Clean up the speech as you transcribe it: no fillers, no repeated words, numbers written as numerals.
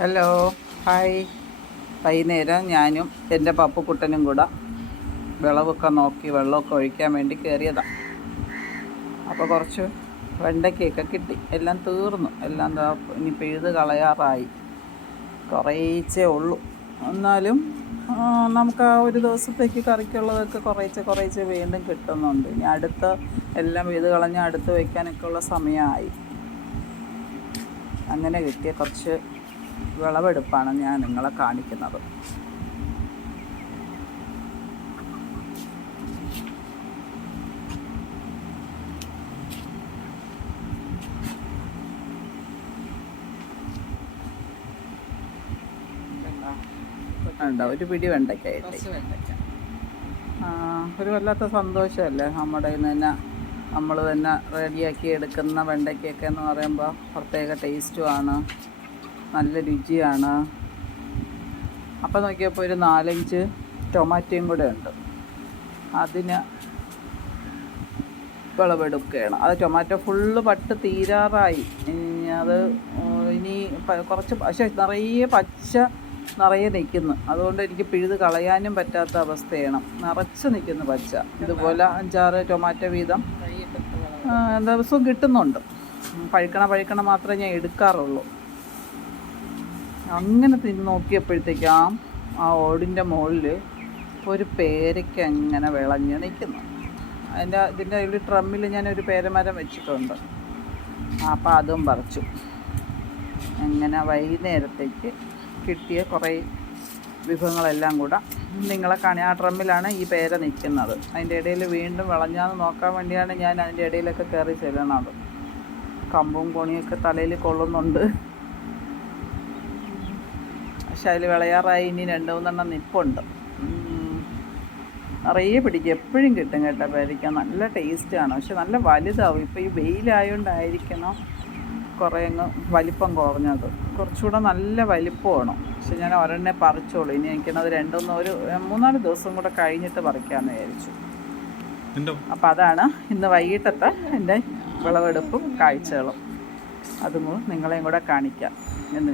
Hello, hi. വൈകുന്നേരം ഞാനും എൻ്റെ പപ്പുക്കുട്ടനും കൂടെ വിളവൊക്കെ നോക്കി വെള്ളമൊക്കെ ഒഴിക്കാൻ വേണ്ടി കയറിയതാണ്. അപ്പോൾ കുറച്ച് വെണ്ടയ്ക്കൊക്കെ കിട്ടി. എല്ലാം തീർന്നു. എല്ലാം ഇനി പിഴുത് കളയാറായി. കുറേച്ചേ ഉള്ളൂ. എന്നാലും നമുക്ക് ആ ഒരു ദിവസത്തേക്ക് കറിക്കുള്ളതൊക്കെ കുറേച്ചെ വീണ്ടും കിട്ടുന്നുണ്ട്. ഇനി അടുത്ത എല്ലാം പിഴുത് കളഞ്ഞ് അടുത്ത് വയ്ക്കാനൊക്കെ ഉള്ള സമയമായി. അങ്ങനെ കിട്ടിയ കുറച്ച് വിളവെടുപ്പാണ് ഞാൻ നിങ്ങളെ കാണിക്കുന്നത്. ഉണ്ടോ ഒരു പിടി വെണ്ടയ്ക്കായിട്ട് ഒരു വല്ലാത്ത സന്തോഷമല്ലേ നമ്മുടെ തന്നെ നമ്മൾ തന്നെ റെഡിയാക്കി എടുക്കുന്ന വെണ്ടയ്ക്കൊക്കെ എന്ന് പറയുമ്പോൾ പ്രത്യേക ടേസ്റ്റുമാണ്, നല്ല രുചിയാണ്. അപ്പോൾ നോക്കിയപ്പോൾ ഒരു 4-5 ടൊമാറ്റോയും കൂടെ ഉണ്ട്. അതിന് വിളവെടുക്കുകയാണ്. അത് ടൊമാറ്റോ ഫുള്ള് പട്ട് തീരാറായി. അത് ഇനി കുറച്ച് പക്ഷേ നിറയെ നിൽക്കുന്നു. അതുകൊണ്ട് എനിക്ക് പിഴുത് കളയാനും പറ്റാത്ത അവസ്ഥയാണ്. നിറച്ച് നിൽക്കുന്നു പച്ച. ഇതുപോലെ 5-6 ടൊമാറ്റോ വീതം ദിവസവും കിട്ടുന്നുണ്ട്. പഴുക്കണ മാത്രമേ ഞാൻ എടുക്കാറുള്ളൂ. അങ്ങനെ തിന്ന് നോക്കിയപ്പോഴത്തേക്കും ആ ഓടിൻ്റെ മുകളിൽ ഒരു പേരയ്ക്ക അങ്ങനെ വിളഞ്ഞ് നിൽക്കുന്നു. ഇതിൻ്റെ ഒരു ട്രമ്മിൽ ഞാനൊരു പേരമരം വെച്ചിട്ടുണ്ട്. അപ്പോൾ അതും പറിച്ചു. അങ്ങനെ വൈകുന്നേരത്തേക്ക് കിട്ടിയ കുറേ വിഭവങ്ങളെല്ലാം കൂടെ നിങ്ങളെ ആ ട്രമ്മിലാണ് ഈ പേര നിൽക്കുന്നത്. അതിൻ്റെ ഇടയിൽ വീണ്ടും വിളഞ്ഞാന്ന് നോക്കാൻ വേണ്ടിയാണ് ഞാൻ അതിൻ്റെ ഇടയിലൊക്കെ കയറി ചെല്ലണത്. കമ്പും കോണിയൊക്കെ തലയിൽ കൊള്ളുന്നുണ്ട്. പക്ഷെ അതിൽ വിളയാറായി. ഇനി 2-3 നിപ്പുണ്ട്. നിറയെ പിടിക്കും. എപ്പോഴും കിട്ടും കേട്ടോ പേരയ്ക്ക. നല്ല ടേസ്റ്റാണ്. പക്ഷെ നല്ല വലുതാവും. ഇപ്പോൾ ഈ വെയിലായതുകൊണ്ടായിരിക്കണം കുറേ അങ്ങ് വലിപ്പം കുറഞ്ഞത്. കുറച്ചുകൂടെ നല്ല വലിപ്പമാണ്. പക്ഷെ ഞാൻ ഒരെണ്ണേ പറിച്ചോളൂ. ഇനി എനിക്കത് ഒരു 3-4 ദിവസം കൂടെ കഴിഞ്ഞിട്ട് പറിക്കാമെന്ന് വിചാരിച്ചു. അപ്പോൾ അതാണ് ഇന്ന് വൈകിട്ടത്തെ എൻ്റെ വിളവെടുപ്പും കാഴ്ചകളും. അതും നിങ്ങളെയും കൂടെ കാണിക്കാം എന്ന്